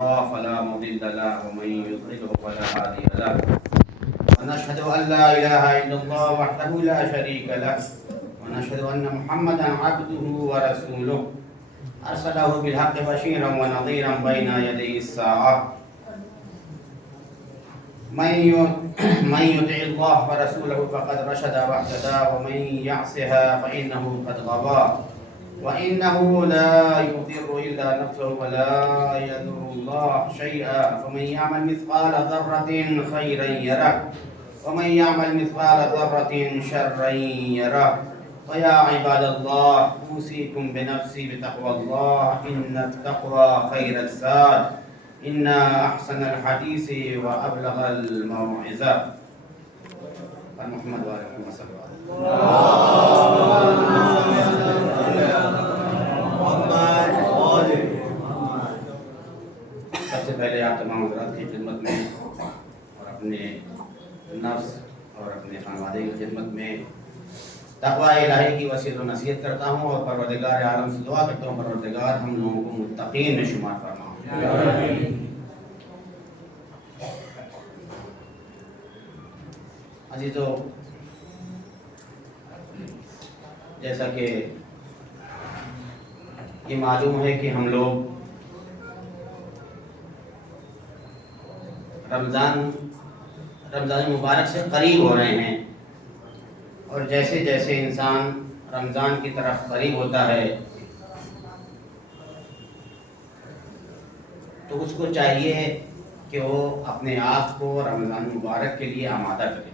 فلا مضل له ومن يضلله فلا هادي له ونشهد أن لا إله إلا الله وحده لا شريك له ونشهد أن محمدا عبده ورسوله أرسله بالحق بشيرا ونظيرا بين يدي الساعة من يطع الله ورسوله فقد رشد واهتدى ومن يعصها فإنه قد غوى وإنه لا يضر إلا نفسه ولا يضر الله شيئا فمن يعمل مثقال ذرة خيرا يره ومن يعمل مثقال ذرة شرا يره ويا عباد الله أوصيكم بنفسي بتقوى الله إن التقوى خير الزاد إن أحسن الحديث وأبلغ الموعظة محمد وآله وصحبه سب سے پہلے آپ تمام حضرات کی خدمت میں اور اپنے نفس اور اپنے خانوادے کی خدمت میں تقوی الہی کی وصیت و نصیحت کرتا ہوں اور پروردگار عالم سے دعا کرتا ہوں پروردگار ہم لوگوں کو متقین میں شمار فرما. عزیزو، جیسا کہ یہ معلوم ہے کہ ہم لوگ رمضان مبارک سے قریب ہو رہے ہیں، اور جیسے جیسے انسان رمضان کی طرف قریب ہوتا ہے تو اس کو چاہیے کہ وہ اپنے آپ کو رمضان مبارک کے لیے آمادہ کرے،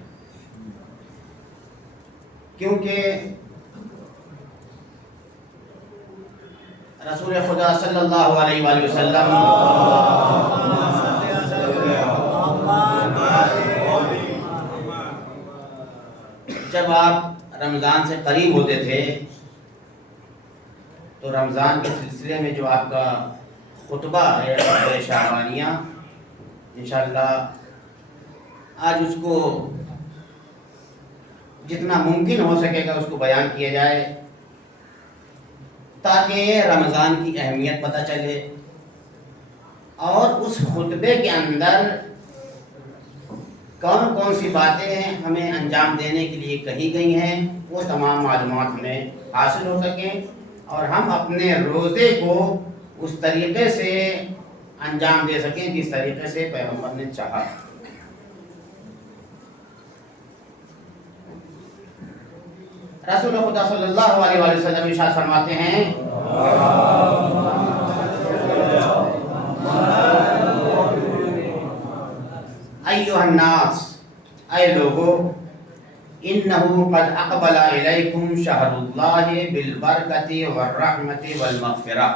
کیونکہ رسول خدا صلی اللہ علیہ وآلہ وسلم جب آپ رمضان سے قریب ہوتے تھے تو رمضان کے سلسلے میں جو آپ کا خطبہ ہے شعبانیہ، انشاءاللہ آج اس کو جتنا ممکن ہو سکے گا اس کو بیان کیا جائے تاکہ رمضان کی اہمیت پتہ چلے اور اس خطبے کے اندر کون کون سی باتیں ہمیں انجام دینے کے لیے کہی گئی ہیں وہ تمام معلومات ہمیں حاصل ہو سکیں اور ہم اپنے روزے کو اس طریقے سے انجام دے سکیں جس طریقے سے پیغمبر نے چاہا. رسول خدا صلی اللہ علیہ وآلہ وسلم ارشاد فرماتے ہیں ایھا الناس، اے لوگو، انہ قد اقبل الیکم شہر اللہ بالبرکۃ والرحمۃ والمغفرہ.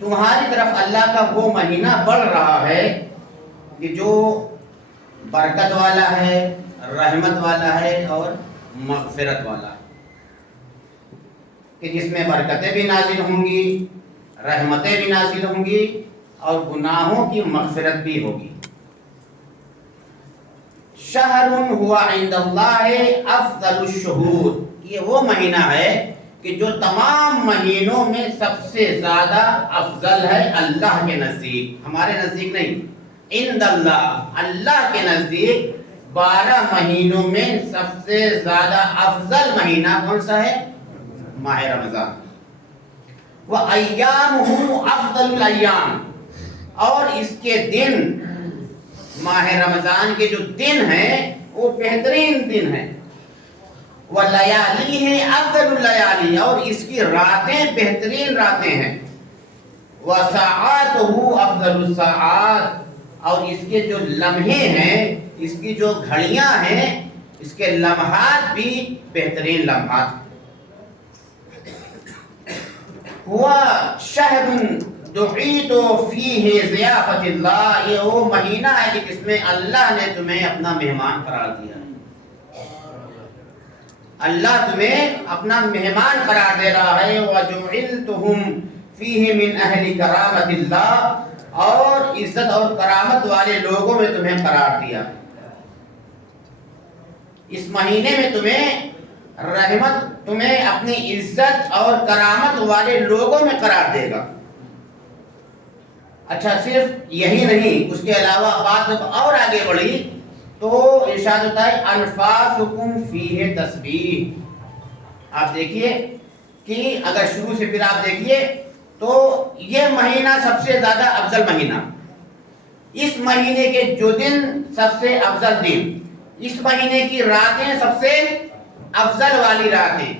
تمہاری طرف اللہ کا وہ مہینہ بڑھ رہا ہے کہ جو برکت والا ہے، رحمت والا ہے اور مغفرت والا ہے، کہ جس میں برکتیں بھی نازل ہوں گی، رحمتیں بھی نازل ہوں گی اور گناہوں کی مغفرت بھی ہوگی. شہر ہوا عند اللہ افضل الشہور، یہ وہ مہینہ ہے کہ جو تمام مہینوں میں سب سے زیادہ افضل ہے اللہ کے نزدیک، ہمارے نزدیک نہیں، عند اللہ، اللہ کے نزدیک 12 مہینوں میں سب سے زیادہ افضل مہینہ کون سا ہے؟ ماہ رمضان. وَأَيَّامُهُ أَفْضَلُ الْأَيَّامِ، اور اس کے دن، ماہ رمضان کے جو دن ہیں وہ بہترین دن ہیں. وَلَيَالِيهِ أَفْضَلُ اللَّيَالِي، اور اس کی راتیں بہترین راتیں ہیں. وَسَاعَاتُهُ أَفْضَلُ السَّاعَاتِ، اور اس کے جو لمحے ہیں، اس کی جو گھڑیاں ہیں، اس کے لمحات بھی بہترین لمحات. ہوا شہر دعیت فیہ ضیافت اللہ، یہ وہ مہینہ ہے کہ جس میں اللہ نے تمہیں اپنا مہمان قرار دیا. اللہ تمہیں اپنا مہمان قرار دے رہا ہے. وَجُعِلْتُهُمْ فِيهِ مِنْ أَهْلِ كَرَامَةِ اللَّهِ، اور عزت اور کرامت والے لوگوں میں تمہیں قرار دیا. اس مہینے میں تمہیں رحمت تمہیں اپنی عزت اور کرامت والے لوگوں میں قرار دے گا۔ اچھا صرف یہی نہیں، اس کے علاوہ بات جب اور آگے بڑھی تو ارشاد ہوتا ہے انفاسکم فیہ تسبیح۔ آپ دیکھیے کہ اگر شروع سے پھر آپ دیکھیے تو یہ مہینہ سب سے زیادہ افضل مہینہ، اس مہینے کے جو دن سب سے افضل دن، اس مہینے کی راتیں سب سے افضل والی راتیں،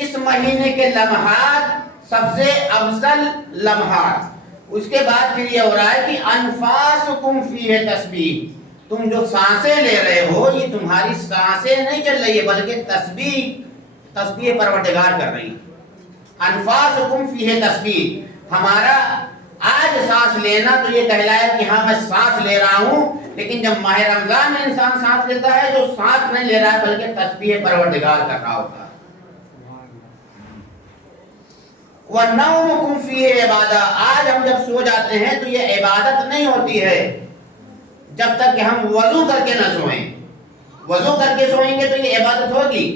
اس مہینے کے لمحات سب سے افضل لمحات۔ اس کے بعد پھر یہ ہو رہا ہے کہ انفاسکم فیہ تسبیح، تم جو سانسیں لے رہے ہو یہ تمہاری سانسیں نہیں چل رہی ہے بلکہ تسبیح پروردگار کر رہی ہے۔ انفاسکم فیہ تسبیح، ہمارا آج سانس لینا تو یہ کہلایا کہ ہاں میں سانس لے رہا ہوں، لیکن جب ماہ رمضان میں انسان سانس لیتا ہے جو سانس نہیں لے رہا ہے بلکہ تسبیح پروردگار کر رہا ہوتا ہے۔ وَالنَّوْمُكُمْ فِيهِ عِبَادَةٌ، آج ہم جب سو جاتے ہیں تو یہ عبادت نہیں ہوتی ہے جب تک کہ ہم وضو کر کے نہ سوئیں۔ وضو کر کے سوئیں گے تو یہ عبادت ہوگی،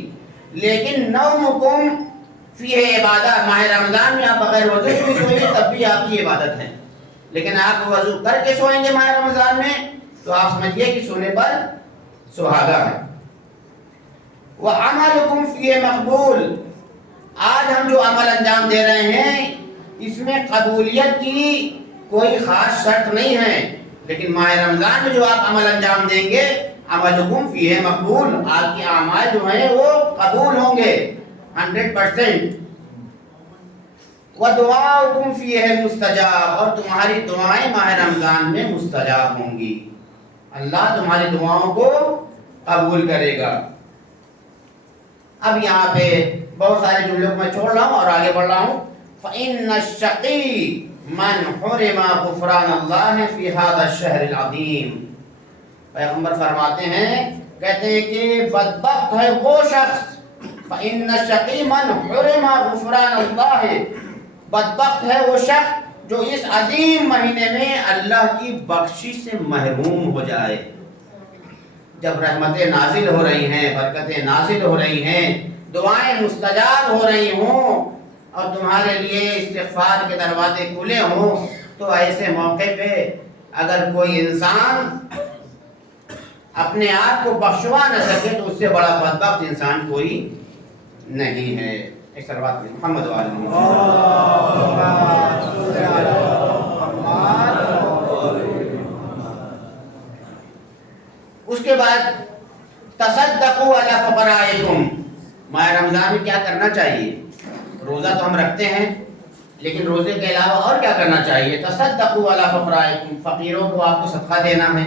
لیکن نومکم فیہ عبادہ، ماہ رمضان میں آپ بغیر وضو کے بھی سوئیں گے تب بھی آپ کی عبادت ہے، لیکن آپ وضو کر کے سوئیں گے ماہ رمضان میں تو آپ سمجھیے کہ سونے پر سہاگا ہے۔ وَعَمَلُكُمْ فِيهِ مَقْبُولٌ، آج ہم جو عمل انجام دے رہے ہیں اس میں قبولیت کی کوئی خاص شرط نہیں ہے، لیکن ماہ رمضان میں جو آپ عمل انجام دیں گے عملکم فیہ مقبول، آپ کے اعمال جو ہیں وہ قبول ہوں گے 100%۔ وَدُعَاؤُكُمْ فِيهِ مُسْتَجَابٌ، اور تمہاری دعائیں ماہ رمضان میں مستجاب ہوں گی، اللہ تمہاری دعاؤں کو قبول کرے گا۔ اب یہاں پہ بہت سارے جملوں کو میں چھوڑ رہا ہوں اور آگے بڑھ رہا ہوں۔ فَإِنَّ الشَّقِيَّ مَنْ حُرِمَ غُفْرَانَ اللَّهِ فِي هَذَا الشَّهْرِ الْعَظِيمِ، پیغمبر فرماتے ہیں، کہتے ہیں کہ بدبخت ہے وہ شخص، فَإِنَّ الشَّقِيَّ مَنْ حُرِمَ غُفْرَانَ اللَّهِ، بدبخت ہے وہ شخص جو اس عظیم مہینے میں اللہ کی بخشش سے محروم ہو جائے۔ جب رحمتیں نازل ہو رہی ہیں، برکتیں نازل ہو رہی ہیں، دعائیں مستجاب ہو رہی ہوں اور تمہارے لیے استغفار کے دروازے کھلے ہوں، تو ایسے موقع پہ اگر کوئی انسان اپنے آپ کو بخشوا نہ سکے تو اس سے بڑا بدبخت انسان کوئی نہیں ہے۔ ایک صلوات محمد وعلی اس کے بعد تصدقوا علی فقرائکم، ماہ رمضان میں کیا کرنا چاہیے؟ روزہ تو ہم رکھتے ہیں لیکن روزے کے علاوہ اور کیا کرنا چاہیے؟ تصدقوا علی فقرائکم، فقیروں کو آپ کو صدقہ دینا ہے۔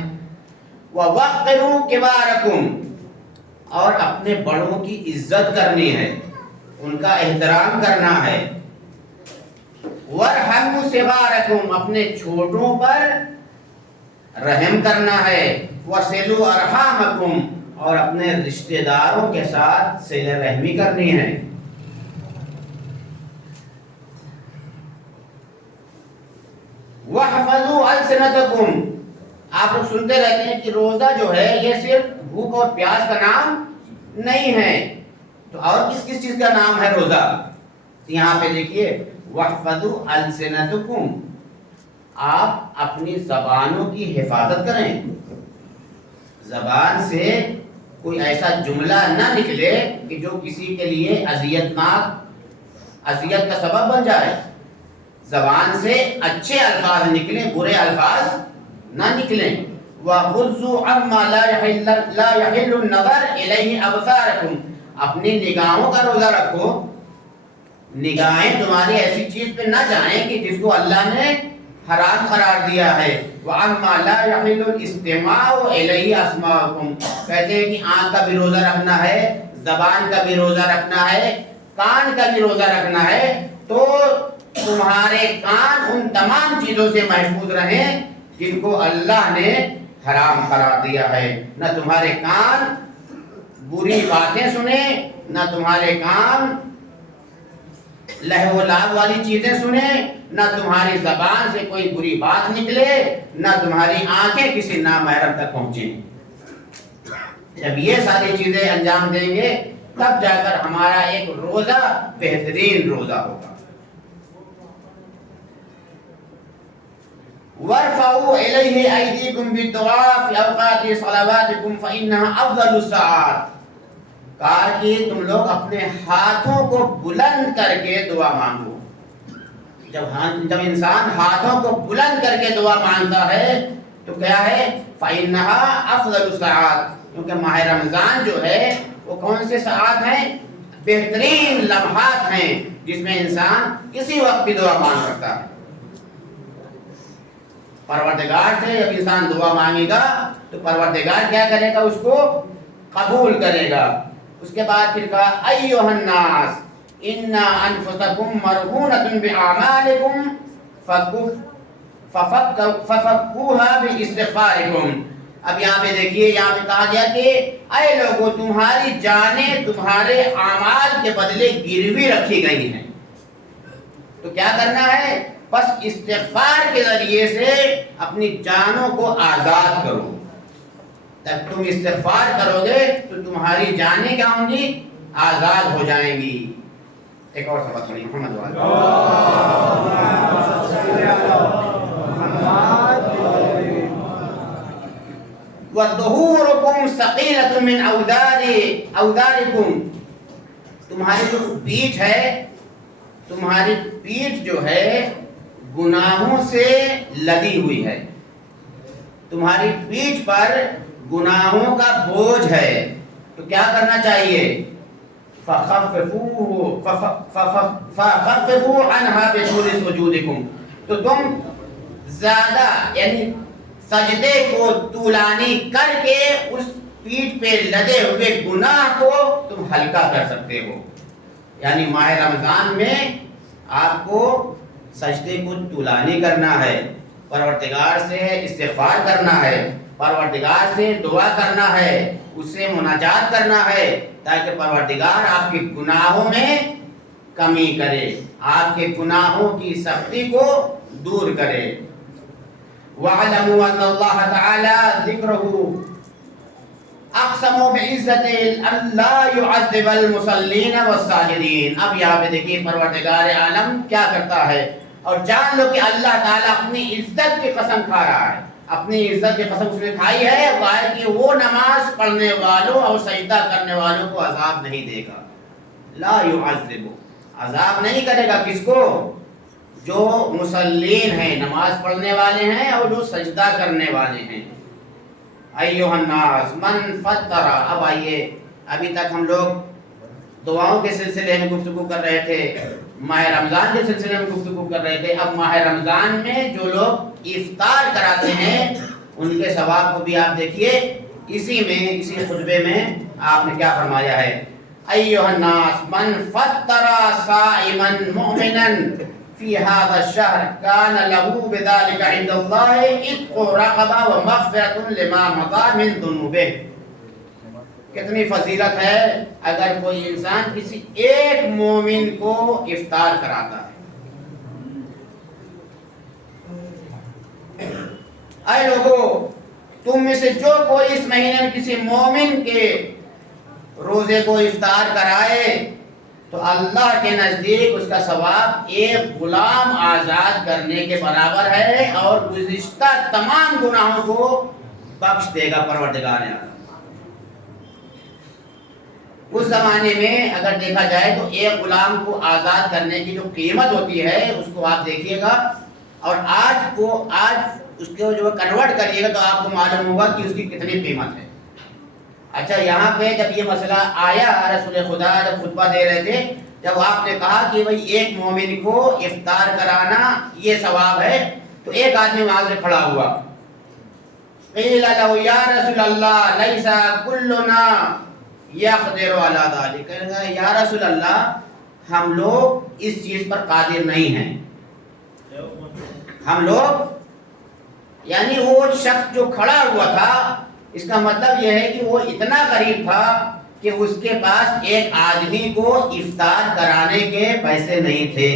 ووقروا کبارکم، اور اپنے بڑوں کی عزت کرنی ہے، ان کا احترام کرنا ہے۔ وارحموا صغارکم، اپنے چھوٹوں پر رحم کرنا ہے۔ وصلوا ارحامکم، اور اپنے رشتہ داروں کے ساتھ صلہ رحمی کرنی ہے۔ واحفظوا السنتکم، آپ لوگ سنتے رہتے ہیں کہ روزہ جو ہے یہ صرف بھوک اور پیاس کا نام نہیں ہے، تو اور کس کس چیز کا نام ہے روزہ؟ یہاں پہ دیکھیے واحفظوا السنتکم، آپ اپنی زبانوں کی حفاظت کریں، زبان سے کوئی ایسا جملہ نہ نکلے کہ جو کسی کے لیے اذیت کا سبب بن جائے، زبان سے اچھے الفاظ نکلیں، برے الفاظ نہ نکلیں۔ وَغُضُّوا عَمَّا لَا يَحِلُّ النَّظَرُ إِلَيْهِ أَبْصَارَكُمْ، اپنی نگاہوں کا روزہ رکھو، نگاہیں تمہاری ایسی چیز پہ نہ جائیں کہ جس کو اللہ نے حرام قرار دیا ہے۔ وَعَمَّا لَا يَحِلُّ الْإِسْتِمَاعُ إِلَيْهِ أَسْمَاعُكُمْ، کہتے ہیں کہ آنکھ کا بھی روزہ رکھنا ہے، زبان کا بھی روزہ رکھنا ہے، کان کا بھی روزہ رکھنا ہے، تو تمہارے کان ان تمام چیزوں سے محفوظ رہیں جن کو اللہ نے حرام قرار دیا ہے۔ نہ تمہارے کان بری باتیں سنیں، نہ تمہارے کان لہو و لعب والی چیزیں سنیں، نہ تمہاری زبان سے کوئی بری بات نکلے، نہ تمہاری آنکھیں کسی نامحرم تک پہنچیں۔ جب یہ ساری چیزیں انجام دیں گے تب جا کر ہمارا ایک روزہ بہترین روزہ ہوگا۔ وَارْفَعُوا إِلَيْهِ أَيْدِيكُمْ بِالدُّعَاءِ فِي أَوْقَاتِ صَلَوَاتِكُمْ فَإِنَّهَا أَفْضَلُ السَّاعَاتِ۔ کہا کہ تم لوگ اپنے ہاتھوں کو بلند کر کے دعا مانگو۔ جب انسان ہاتھوں کو بلند کر کے دعا مانگتا ہے تو کیا ہے؟ فَإِنَّهَا أَفْضَلُ السَّاعَاتِ، کیونکہ ماہ رمضان جو ہے وہ کون سے ساعات ہیں؟ بہترین لمحات ہیں جس میں انسان کسی وقت بھی دعا مانگ سکتا ہے۔ پروردگار سے جب انسان دعا مانگے گا تو پروردگار کیا کرے گا؟ اس کو قبول کرے گا۔ اس کے بعد پھر کہا ایھا الناس انا انفسکم مرہونۃ باعمالکم ففکوها باستغفارکم۔ اب یہاں پہ دیکھیے، یہاں پہ کہا گیا کہ اے لوگوں، تمہاری جانیں تمہارے اعمال کے بدلے گروی رکھی گئی ہیں، تو کیا کرنا ہے؟ بس استغفار کے ذریعے سے اپنی جانوں کو آزاد کرو۔ جب تم استغفار کرو گے تو تمہاری جانیں کیا ہوں گی؟ آزاد ہو جائیں گی۔ ایک اور سبق پڑھیں محمد والے۔ وَظُهُورُكُمْ ثَقِيلَةٌ مِّنْ أَوْزَارِكُمْ۔ تمہاری جو پیٹھ ہے، تمہاری پیٹھ جو ہے گناہوں سے لدی ہوئی ہے، تمہاری پیٹھ پر گناہوں کا بوجھ ہے، تو کیا کرنا چاہیے؟ فَخَفِّفُوا عَنْهَا بِطُولِ سُجُودِكُمْ، تو تم زیادہ یعنی سجدے کو طولانی کر کے اس پیٹھ پہ لدے ہوئے گناہ کو تم ہلکا کر سکتے ہو۔ یعنی ماہ رمضان میں آپ کو سجدے کو طولانی کرنا ہے، پروردگار سے استغفار کرنا ہے، پروردگار سے دعا کرنا ہے، اس سے مناجات کرنا ہے، تاکہ پروردگار آپ کے گناہوں میں کمی کرے، آپ کے گناہوں کی سختی کو دور کرے۔ وَاعْلَمُوا أَنَّ اللَّهَ تَعَالَى ذِكْرَهُ اقسم بعزته ان لا يعذب المصلين والساجدين۔ اب یہاں پہ دیکھیے پروردگار عالم کیا کرتا ہے، اور جان لو کہ اللہ تعالیٰ اپنی عزت کی قسم کھا رہا ہے، اپنی عزت کی قسم اس نے کھائی ہے، وہ ہے کہ وہ نماز پڑھنے والوں اور سجدہ کرنے والوں کو عذاب نہیں دے گا۔ لا يعذب، عذاب نہیں کرے گا کس کو؟ جو مصلین ہیں، نماز پڑھنے والے ہیں اور جو سجدہ کرنے والے ہیں۔ ایھا الناس من فطر۔ اب آئیے، ابھی تک ہم لوگ دعاؤں کے سلسلے میں گفتگو کر رہے تھے، ماہ رمضان کے سلسلے میں گفتگو کر رہے تھے۔ اب ماہ رمضان میں جو لوگ افطار کراتے ہیں ان کے ثواب کو بھی آپ دیکھیے، اسی خطبے میں آپ نے کیا فرمایا ہے؟ ایھا الناس من فطر صائما مؤمنا فی هذا الشهر كان له بذلك عند الله عتق رقبة ومغفرة لما مضى من ذنوبه۔ کتنی فضیلت ہے اگر کوئی انسان کسی ایک مومن کو افطار کراتا ہے۔ اے لوگوں، تم میں سے جو کوئی اس مہینے میں کسی مومن کے روزے کو افطار کرائے تو اللہ کے نزدیک اس کا ثواب ایک غلام آزاد کرنے کے برابر ہے، اور گزشتہ تمام گناہوں کو بخش دے گا پروردگار اعظم۔ اس زمانے میں اگر دیکھا جائے تو ایک غلام کو آزاد کرنے کی جو قیمت ہوتی ہے اس کو آپ دیکھیے گا، اور آج اس کو جو کنورٹ کریے گا تو آپ کو معلوم ہوگا کہ اس کی کتنی قیمت ہے۔ اچھا، یہاں پہ جب یہ مسئلہ آیا، رسول خدا جب خطبہ دے رہے تھے، جب آپ نے کہا کہ بھئی ایک مومن کو افطار کرانا یہ ثواب ہے، تو ایک آدمی وہاں سے کھڑا ہوا، قیل لہ یا رسول اللہ لیس کلنا یقدر علی ذلک، کہنے لگا یا رسول اللہ ہم لوگ اس چیز پر قادر نہیں ہیں۔ ہم لوگ یعنی وہ شخص جو کھڑا ہوا تھا، اس کا مطلب یہ ہے کہ وہ اتنا قریب تھا کہ اس کے پاس ایک آدمی کو افطار کرانے کے پیسے نہیں تھے،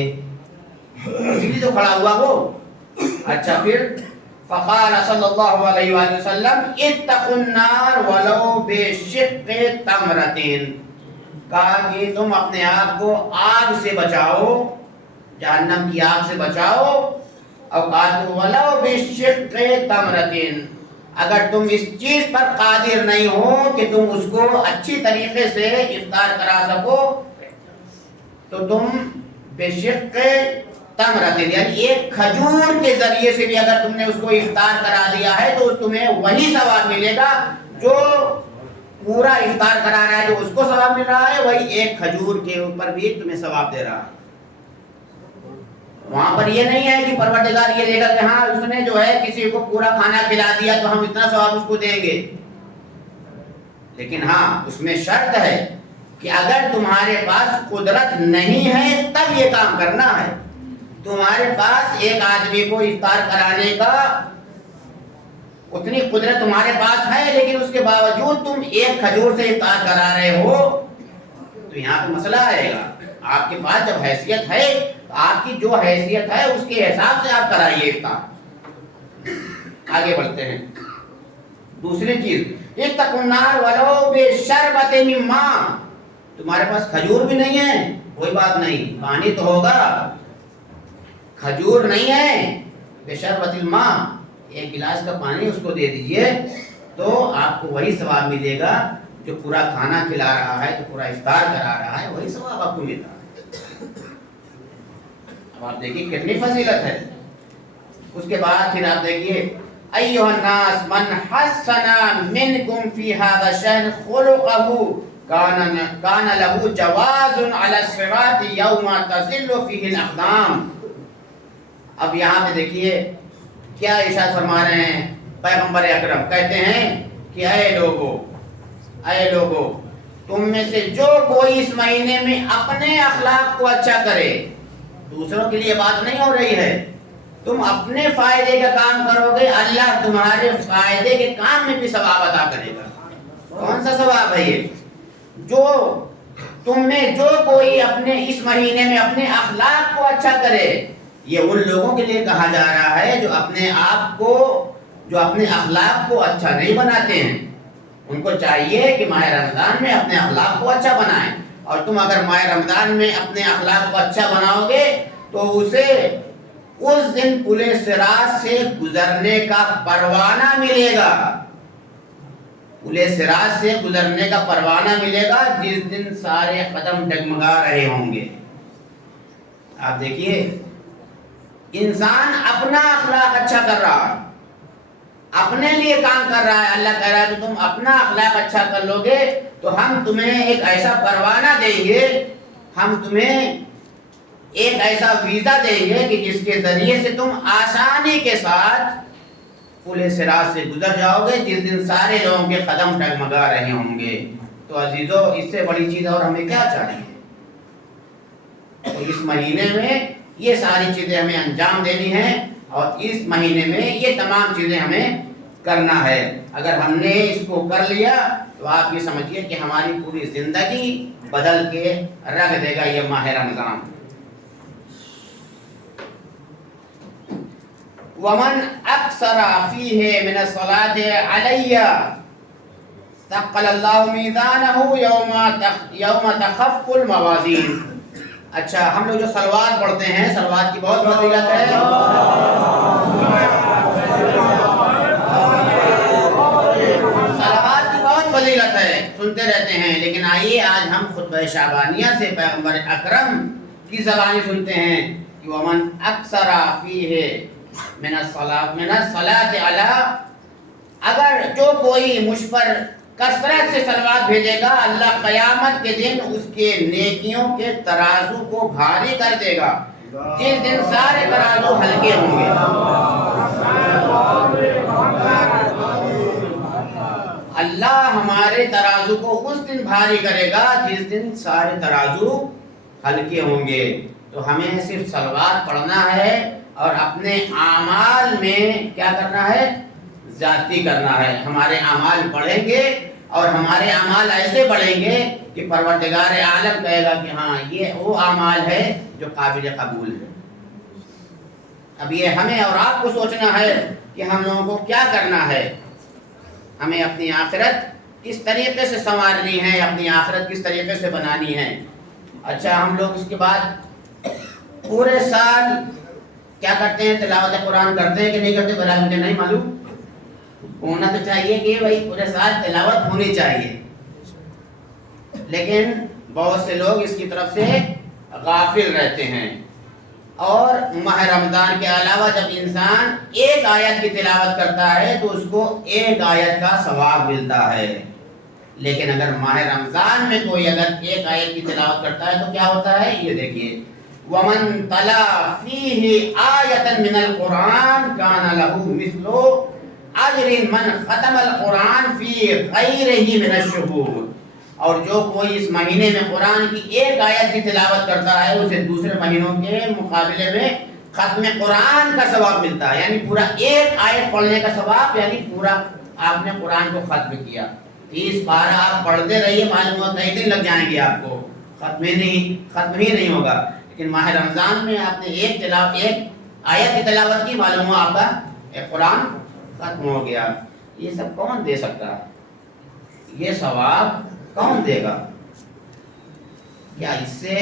اسی لیے تو کھڑا ہوا وہ۔ اچھا، پھر فقال صلی اللہ علیہ وآلہ وسلم اتقوا النار ولو بشق تمرۃ، کہا کہ تم اپنے آپ کو آگ سے بچاؤ، جہنم کی آگ سے بچاؤ، اور قاتو ولو بشق تمرتن، اگر تم اس چیز پر قادر نہیں ہو کہ تم اس کو اچھی طریقے سے افطار کرا سکو تو تم بشق تمرتن یعنی ایک کھجور کے ذریعے سے بھی اگر تم نے اس کو افطار کرا دیا ہے تو تمہیں وہی ثواب ملے گا جو پورا افطار کرا رہا ہے، جو اس کو ثواب مل رہا ہے وہی ایک کھجور کے اوپر بھی تمہیں ثواب دے رہا ہے۔ وہاں پر یہ نہیں ہے کہ پروردگار یہ دے گا کہ ہاں اس نے جو ہے کسی کو پورا کھانا کھلا دیا تو ہم اتنا ثواب اس کو دیں گے، لیکن ہاں اس میں شرط ہے کہ اگر تمہارے پاس قدرت نہیں ہے تب یہ کام کرنا ہے۔ تمہارے پاس ایک آدمی کو افطار کرانے کا اتنی قدرت تمہارے پاس ہے لیکن اس کے باوجود تم ایک کھجور سے افطار کرا رہے ہو تو یہاں پہ مسئلہ آئے گا۔ آپ کے پاس جب حیثیت ہے تو آپ کی جو حیثیت ہے اس کے حساب سے آپ کرائیے افطار۔ آگے بڑھتے ہیں۔ دوسری چیز اتقوا النار ولو بشربۃ من ماء، تمہارے پاس کھجور بھی نہیں ہے کوئی بات نہیں، پانی تو ہوگا، کھجور نہیں ہے بشربۃ الماء، ایک گلاس کا پانی اس کو دے دیجئے تو آپ کو وہی ثواب ملے گا جو پورا کھانا کھلا رہا ہے، جو پورا افطار کرا رہا ہے وہی ثواب آپ کو مل رہا ہے۔ اب آپ دیکھیے کتنی فضیلت ہے۔ اس کے بعد پھر آپ دیکھیے ایھا الناس من حسن منکم فی ھذا الشہر خلقہ کان لہ جواز علی الصراط یوم تزل فیہ الاقدام۔ اب یہاں پہ دیکھیے کیا ارشاد فرما رہے ہیں پیغمبر اکرم، کہتے ہیں کہ اے لوگو تم میں سے جو کوئی اس مہینے میں اپنے اخلاق کو اچھا کرے، دوسروں کے لیے بات نہیں ہو رہی ہے، تم اپنے فائدے کا کام کرو گے اللہ تمہارے فائدے کے کام میں بھی ثواب عطا کرے گا۔ کون سا ثواب ہے یہ؟ جو تم میں جو کوئی اپنے اس مہینے میں اپنے اخلاق کو اچھا کرے، یہ ان لوگوں کے لیے کہا جا رہا ہے جو اپنے آپ کو، جو اپنے اخلاق کو اچھا نہیں بناتے ہیں، ان کو چاہیے کہ ماہ رمضان میں اپنے اخلاق کو اچھا بنائیں، اور تم اگر ماہ رمضان میں اپنے اخلاق کو اچھا بناؤ گے تو اسے اس دن پل صراط سے گزرنے کا پروانہ ملے گا، پل صراط سے گزرنے کا پروانہ ملے گا جس دن سارے قدم ڈگمگا رہے ہوں گے۔ آپ دیکھیے انسان اپنا اخلاق اچھا کر رہا ہے، اپنے لیے کام کر رہا ہے، اللہ کہہ رہا ہے کہ تم اپنا اخلاق اچھا کر لو گے تو ہم تمہیں ایک ایسا پروانہ دیں گے، ہم تمہیں ایک ایسا ویزا دیں گے کہ جس کے ذریعے سے تم آسانی کے ساتھ پل صراط سے گزر جاؤ گے جس دن سارے لوگوں کے قدم ڈگمگا رہے ہوں گے۔ تو عزیزو اس سے بڑی چیز اور ہمیں کیا چاہیے؟ تو اس مہینے میں یہ ساری چیزیں ہمیں انجام دینی ہیں اور اس مہینے میں یہ تمام چیزیں ہمیں کرنا ہے۔ اگر ہم نے اس کو کر لیا تو آپ یہ سمجھیے کہ ہماری پوری زندگی بدل کے رکھ دے گا یہ ماہ رمضان۔ ومن اکثر فیہ من الصلاة علی ثقل اللہ میزانہ یوم تخف الموازین۔ اچھا ہم لوگ جو صلوات پڑھتے ہیں، صلوات کی بہت فضیلت ہے، صلوات کی بہت فضیلت ہے، سنتے رہتے ہیں، لیکن آئیے آج ہم خطبہ شعبانیہ سے پیغمبر اکرم کی زبانی سنتے ہیں کہ ومن اکثر فیہ من الصلاة علی، اگر جو کوئی مجھ پر کثرت سے صلوات بھیجے گا اللہ قیامت کے دن اس کے نیکیوں کے ترازو کو بھاری کر دے گا، جس دن سارے ترازو ہلکے ہوں گے۔ اللہ ہمارے ترازو کو اس دن بھاری کرے گا جس دن سارے ترازو ہلکے ہوں گے۔ تو ہمیں صرف صلوات پڑھنا ہے اور اپنے اعمال میں کیا کرنا ہے؟ زیادتی کرنا ہے۔ ہمارے اعمال بڑھیں گے اور ہمارے اعمال ایسے بڑھیں گے کہ پروردگار عالم کہے گا کہ ہاں یہ وہ اعمال ہے جو قابل قبول ہے۔ اب یہ ہمیں اور آپ کو سوچنا ہے کہ ہم لوگوں کو کیا کرنا ہے۔ ہمیں اپنی آخرت کس طریقے سے سنوارنی ہے، اپنی آخرت کس طریقے سے بنانی ہے۔ اچھا ہم لوگ اس کے بعد پورے سال کیا کرتے ہیں، تلاوت قرآن کرتے ہیں کہ نہیں کرتے، برائے مجھے نہیں معلوم، ہونا تو چاہیے کہ بھائی پورے سال تلاوت ہونی چاہیے، لیکن بہت سے لوگ اس کی طرف سے غافل رہتے ہیں۔ اور ماہ رمضان کے علاوہ جب انسان ایک آیت کی تلاوت کرتا ہے تو اس کو ایک آیت کا ثواب ملتا ہے، لیکن اگر ماہ رمضان میں کوئی اگر ایک آیت کی تلاوت کرتا ہے تو کیا ہوتا ہے، یہ دیکھیے وَمَن تَلَا فِيهِ آیَةً مِنَ الْقُرْآنِ كَانَ لَهُ مِثْلُ أَجْرِ مَنْ خَتَمَ الْقُرْآنِ فِي غَيْرِهِ مِنَ الشُّهُورِ، اور جو کوئی اس مہینے میں قرآن کی ایک آیت کی تلاوت کرتا ہے اسے دوسرے مہینوں کے مقابلے میں ختم قرآن کا ثواب ملتا ہے، یعنی پورا ایک آیت پڑھنے کا ثواب، یعنی پورا آپ نے قرآن کو ختم کیا۔ 30 پارہ آپ پڑھتے رہیے، معلوم ہو کئی دن لگ جائیں گے آپ کو، ختم ہی نہیں ہوگا، لیکن ماہ رمضان میں آپ نے ایک آیت کی تلاوت کی، معلوم ہو آپ کا ایک قرآن ختم ہو گیا۔ یہ سب کون دے سکتا ہے، یہ ثواب کون دے گا؟ کیا اس سے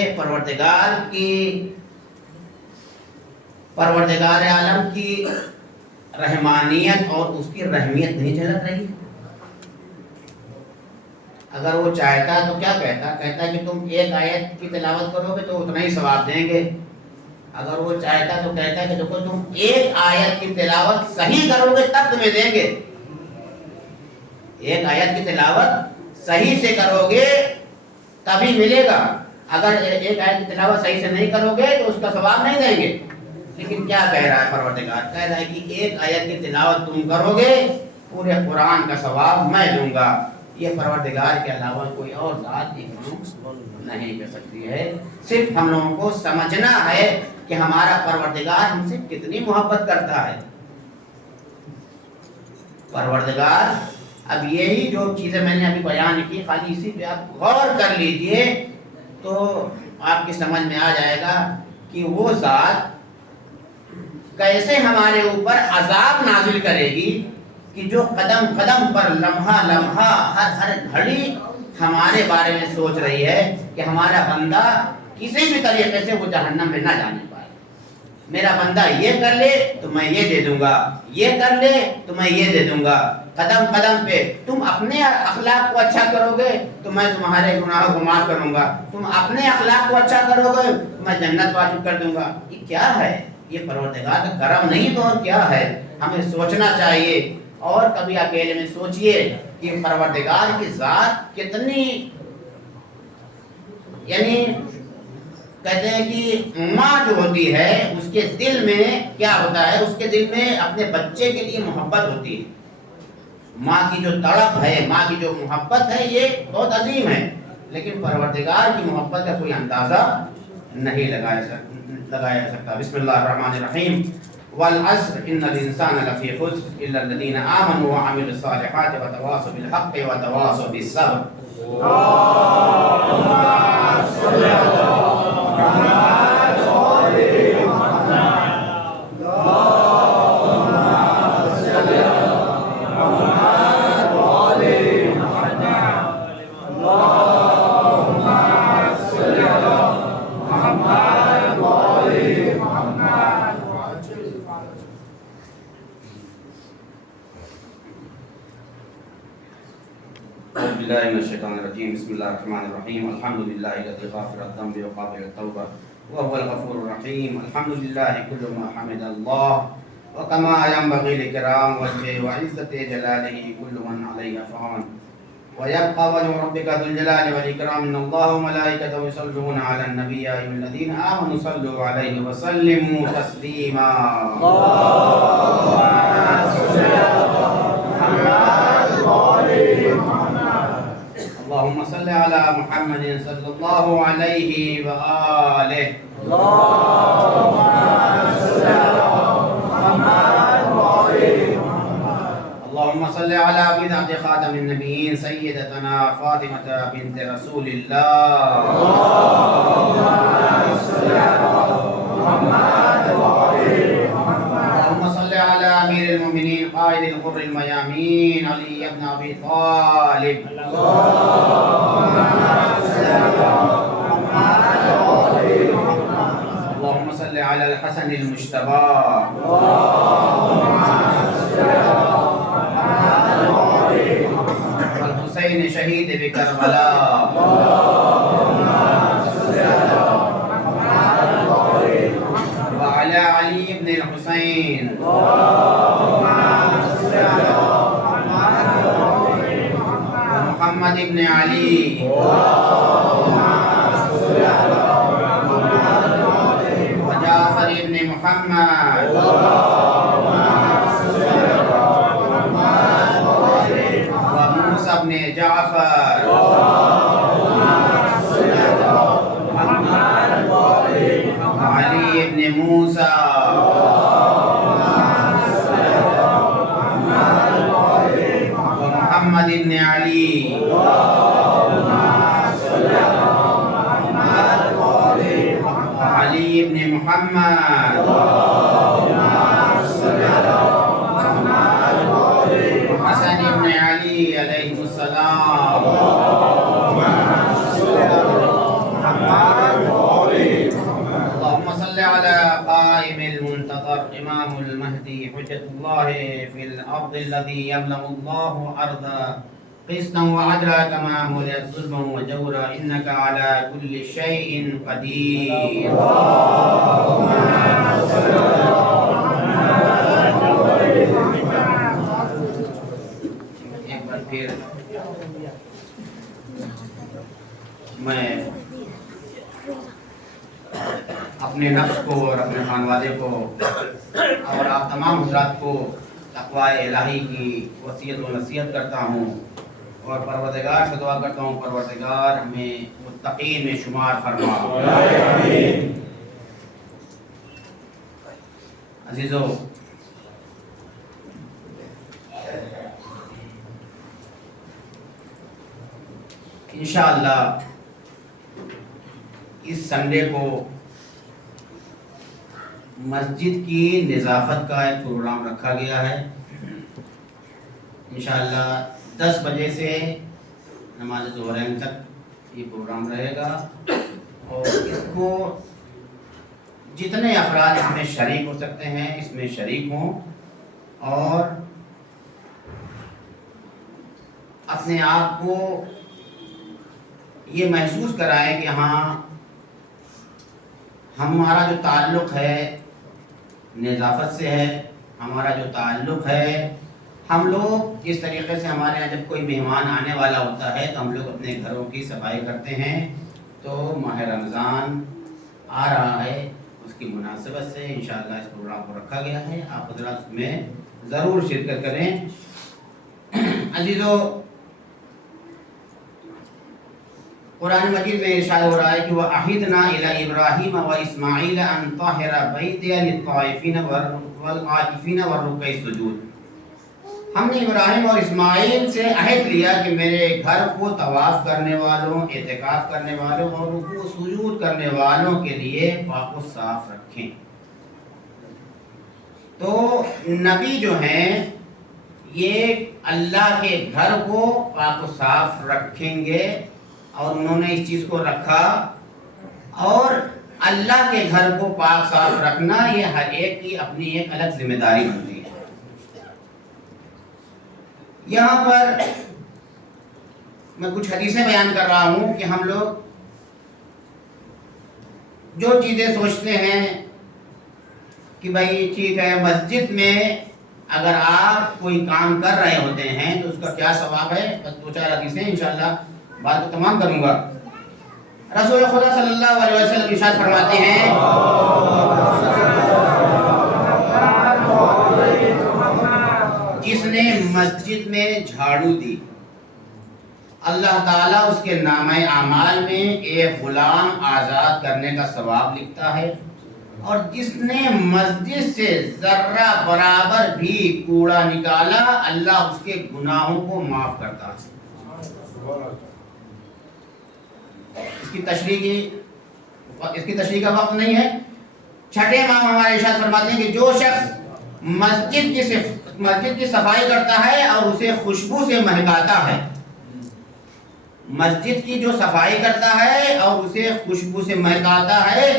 پروردگار عالم کی رحمانیت اور اس کی رحمیت نہیں جھلک رہی؟ اگر وہ چاہتا تو کیا کہتا کہ تم ایک آیت کی تلاوت کرو گے تو اتنا ہی ثواب دیں گے۔ اگر وہ چاہتا تو کہتا کہ دیکھو تم ایک آیت کی تلاوت صحیح کرو گے تب تمہیں دیں گے، ایک آیت کی تلاوت صحیح سے کرو گے تبھی ملے گا، اگر ایک آیت کی تلاوت صحیح سے نہیں کرو گے تو اس کا ثواب نہیں دیں گے۔ لیکن کیا کہہ رہا ہے پروردگار، کہہ رہا ہے کہ ایک آیت کی تلاوت تم کرو گے پورے قرآن کا ثواب میں دوں گا۔ یہ پروردگار کے علاوہ کوئی اور ذات نہیں کر سکتی ہے۔ صرف ہم لوگوں کو سمجھنا ہے کہ ہمارا پروردگار ہم سے کتنی محبت کرتا ہے۔ پروردگار، اب یہی جو چیزیں میں نے ابھی بیان کی، خالی اسی پہ آپ غور کر لیجئے تو آپ کی سمجھ میں آ جائے گا کہ وہ ذات کیسے ہمارے اوپر عذاب نازل کرے گی، کہ جو قدم قدم پر لمحہ لمحہ ہر گھڑی ہمارے بارے میں سوچ رہی ہے کہ ہمارا بندہ کسی بھی طریقے سے وہ جہنم میں نہ جانے پائے۔ میرا بندہ یہ کر لے تو میں یہ دے دوں گا، یہ کر لے تو میں یہ دے دوں گا۔ قدم قدم پہ تم اپنے اخلاق کو اچھا کرو گے تو میں تمہارے گناہوں کو معاف کروں گا، تم اپنے اخلاق کو اچھا کرو گے تو میں جنت واجب کر دوں گا۔ یہ کیا ہے؟ یہ پروردگار کا کرم نہیں تو اور کیا ہے؟ ہمیں سوچنا چاہیے، اور کبھی اکیلے میں سوچئے کہ پروردگار کی ذات کتنی، یعنی کہتے ہیں کہ ماں جو ہوتی ہے اس کے دل میں کیا ہوتا ہے، اس کے دل میں اپنے بچے کے لیے محبت ہوتی ہے۔ ماں کی جو تڑپ ہے، ماں کی جو محبت ہے یہ بہت عظیم ہے، لیکن پروردگار کی محبت کا کوئی اندازہ نہیں لگایا سکتا۔ بسم اللہ الرحمن الرحیم۔ والعصر ان الانسان لفی خسر الا الذین آمنوا وعملوا الصالحات وتواصوا بالحق وتواصوا بالصبر۔ بالله من الشيطان الرجيم بسم الله الرحمن الرحيم الحمد لله الذي غافر الذنب وقابل التوبة وهو الغفور الرحيم الحمد لله كل ما حمد الله وكما ينبغي لكرام وجهه وعزة جلاله كل من عليه فان ويبقى وجه ربك ذو الجلال والإكرام إن الله وملائكته يصلون على النبي يا أيها الذين آمنوا صلوا عليه وسلموا تسليما اللهم صل على محمد صلى الله عليه وآله اللهم صل على محمد وآله اللهم صل على بنت خاتم النبيين سيدتنا فاطمة بنت رسول الله اللهم صل على محمد وآله اللهم صل على أمير أمير المؤمنين قائد الغر الميامين علي بن أبي طالب اللهم صل على الحسن المجتبى والحسين شهيد بكربلاء وعلى علي بن الحسين ومحمد بن علي وجعفر بن محمد وموسى بن جعفر وعلي بن موسى ومحمد بن علي وعلي بن محمد وحسن بن علي عليه السلام اللهم صل على قائم المنتظر إمام المهدي حجة الله في الأرض الذي يملأ الله أرضا قسطا وعدلا كما ملئت ظلما وجورا إنك على كل شيء قدير ایک بار پھر میں اپنے نفس کو اور اپنے خانوادے کو اور آپ تمام حضرات کو تقوی الہی کی وصیت و نصیحت کرتا ہوں اور پروردگار سے دعا کرتا ہوں پروردگار ہمیں متقین میں شمار فرما. عزیزو انشاءاللہ اس سنڈے کو مسجد کی نظافت کا ایک پروگرام رکھا گیا ہے. انشاءاللہ 10 بجے سے نماز ظہرین تک یہ پروگرام رہے گا اور اس کو جتنے افراد اس میں شریک ہو سکتے ہیں اس میں شریک ہوں اور اپنے آپ کو یہ محسوس کرائیں کہ ہاں ہمارا جو تعلق ہے نظافت سے ہے. ہمارا جو تعلق ہے ہم لوگ جس طریقے سے ہمارے یہاں جب کوئی مہمان آنے والا ہوتا ہے تو ہم لوگ اپنے گھروں کی صفائی کرتے ہیں. تو ماہ رمضان آ رہا ہے اس کی مناسبت سے انشاءاللہ اس پروگرام کو رکھا گیا ہے. آپ حضرات اس میں ضرور شرکت کریں. عزیزو قرآن مجید میں ارشاد ہو رہا ہے کہ وَأَحِدْنَا إِلَى إِبْرَاهِيمَ وَإِسْمَاعِيلَ أَن طَهِّرَ بَيْتِيَ لِلطَّائِفِينَ وَالْعَاكِفِينَ وَالرُّكَّعِ السُّجُودِ. ہم نے ابراہیم اور اسماعیل سے عہد لیا کہ میرے گھر کو طواف کرنے والوں اعتکاف کرنے والوں اور رکوع سجود کرنے والوں کے لیے پاک و صاف رکھیں. تو نبی جو ہیں یہ اللہ کے گھر کو پاک و صاف رکھیں گے اور انہوں نے اس چیز کو رکھا. اور اللہ کے گھر کو پاک صاف رکھنا یہ ہر ایک کی اپنی ایک الگ ذمہ داری بنتی ہے. یہاں پر میں کچھ حدیثیں بیان کر رہا ہوں کہ ہم لوگ جو چیزیں سوچتے ہیں کہ بھائی ٹھیک ہے مسجد میں اگر آپ کوئی کام کر رہے ہوتے ہیں تو اس کا کیا ثواب ہے. بس 2-4 حدیثیں انشاءاللہ بات کو تمام کروں گا. رسول خدا صلی اللہ علیہ وسلم ارشاد فرماتے ہیں جس نے مسجد میں جھاڑو دی اللہ تعالیٰ اس کے نامہ اعمال میں ایک غلام آزاد کرنے کا ثواب لکھتا ہے. اور جس نے مسجد سے ذرہ برابر بھی کوڑا نکالا اللہ اس کے گناہوں کو معاف کرتا ہے. اس کی تشریح کا وقت نہیں ہے. چھٹے امام ہمارے ارشاد فرماتے ہیں کہ جو شخص مسجد کی صفائی کرتا ہے اور اسے خوشبو سے مہکاتا ہے. مسجد کی جو صفائی کرتا ہے اور اسے خوشبو سے مہکاتا ہے،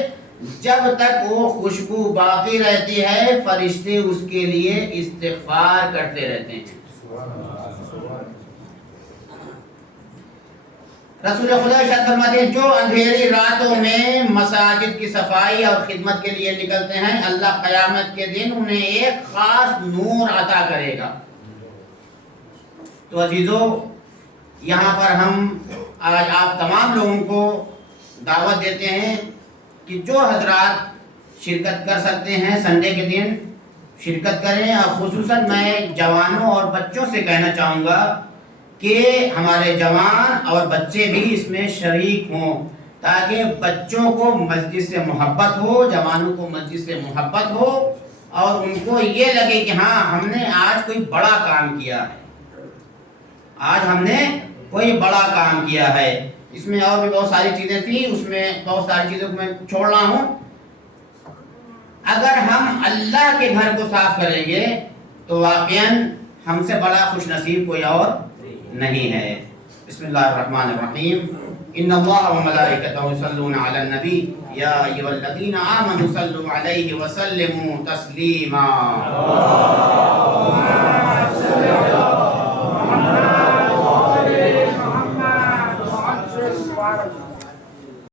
جب تک وہ خوشبو باقی رہتی ہے فرشتے اس کے لیے استغفار کرتے رہتے ہیں. رسول خدا ارشاد فرماتے ہیں جو اندھیری راتوں میں مساجد کی صفائی اور خدمت کے لیے نکلتے ہیں، اللہ قیامت کے دن انہیں ایک خاص نور عطا کرے گا. تو عزیزو، یہاں پر ہم آج آپ تمام لوگوں کو دعوت دیتے ہیں کہ جو حضرات شرکت کر سکتے ہیں سنڈے کے دن شرکت کریں، اور خصوصاً میں جوانوں اور بچوں سے کہنا چاہوں گا کہ ہمارے جوان اور بچے بھی اس میں شریک ہوں، تاکہ بچوں کو مسجد سے محبت ہو، جوانوں کو مسجد سے محبت ہو، اور ان کو یہ لگے کہ ہاں ہم نے آج کوئی بڑا کام کیا ہے، آج ہم نے کوئی بڑا کام کیا ہے. اس میں اور بھی بہت ساری چیزیں تھیں، اس میں بہت ساری چیزوں کو میں چھوڑ رہا ہوں. اگر ہم اللہ کے گھر کو صاف کریں گے تو واقعاً ہم سے بڑا خوش نصیب کوئی اور نہیں ہے. بسم اللہ الرحمن الرحیم. ان اللہ و ملائکتہ یصلون علی النبی یا ایھا الذین آمنوا صلوا علیہ وسلموا تسلیما.